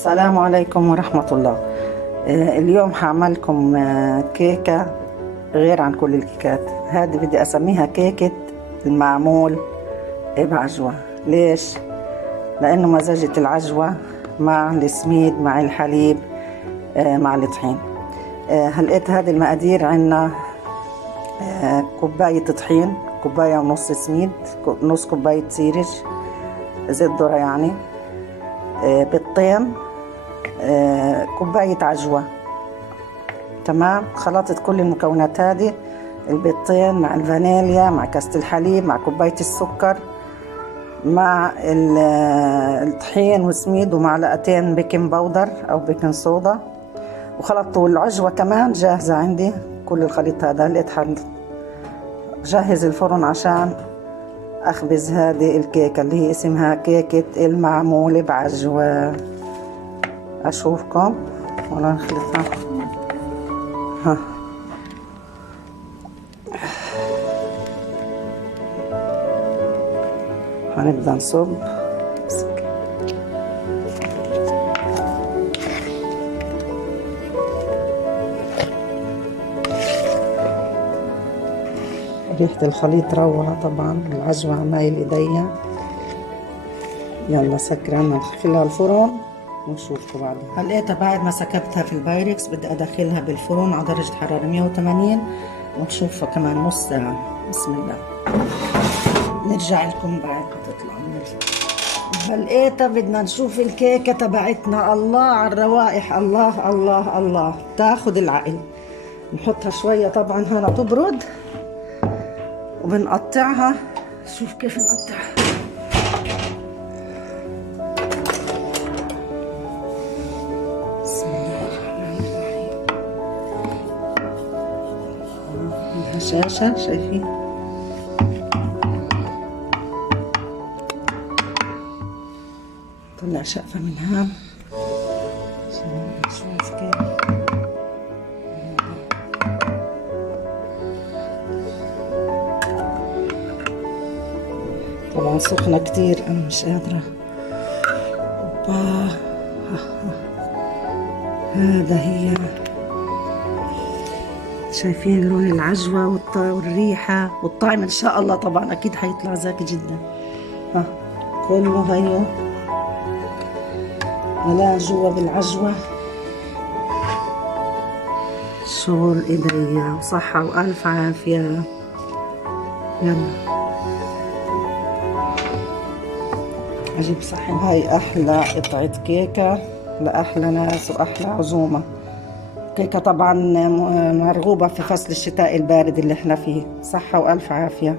السلام عليكم ورحمة الله. اليوم هعملكم كيكة غير عن كل الكيكات. هذه بدي أسميها كيكة المعمول بعجوة. ليش؟ لأنه مزجة العجوة مع السميد مع الحليب مع الطحين. هلقيت هذه المقادير. عنا كوباية طحين، كوباية ونص سميد، نص كوباية سيرج زيت ذرة يعني، بيضتين، كوباية عجوة. تمام. خلطت كل المكونات هذه، البيضتين مع الفانيليا مع كاسة الحليب مع كوباية السكر مع الطحين والسميد ومعلقتين بيكنج باودر او بيكنج صودا، وخلطت. والعجوة كمان جاهزة عندي. كل الخليط هذا لقيت حد جهز الفرن عشان اخبز هذه الكيكة اللي هي اسمها كيكة المعمول بعجوة. اشوفكم ولا نخلطها. ها هنبدأ نصب. ريحة الخليط روعة طبعا. العجوة عمايل ايديا. يلا سكرنا ندخلها الفرن ونشوفكم بعدها. هلقيتها بعد ما سكبتها في البايركس بدي ادخلها بالفرن على درجة حرارة 180 ونشوفها كمان نص ساعة. بسم الله. نرجع لكم بعد ما تطلع من الفرن. هلقيتها بدنا نشوف الكيكة تبعتنا. الله على الروائح، الله الله الله، تاخد العقل. نحطها شوية طبعا هلا تبرد وبنقطعها. شوف كيف نقطعها. بسم الله الرحمن الرحيم. الهشاشة شايفين؟ طلع شقفة منها عشان نشوف كيف. طبعا سخنة كتير، أنا مش قادرة. هذا هي. شايفين لون العجوة والريحة والطعم إن شاء الله. طبعا أكيد حيطلع زاكي جدا. كله هيو ملاه جوا بالعجوة. شغل إيديا وصحة وألف عافية. يلا أجيب صحن. هاي أحلى قطعة كيكة لأحلى ناس وأحلى عزومة. كيكة طبعا مرغوبة في فصل الشتاء البارد اللي احنا فيه. صحة وألف عافية.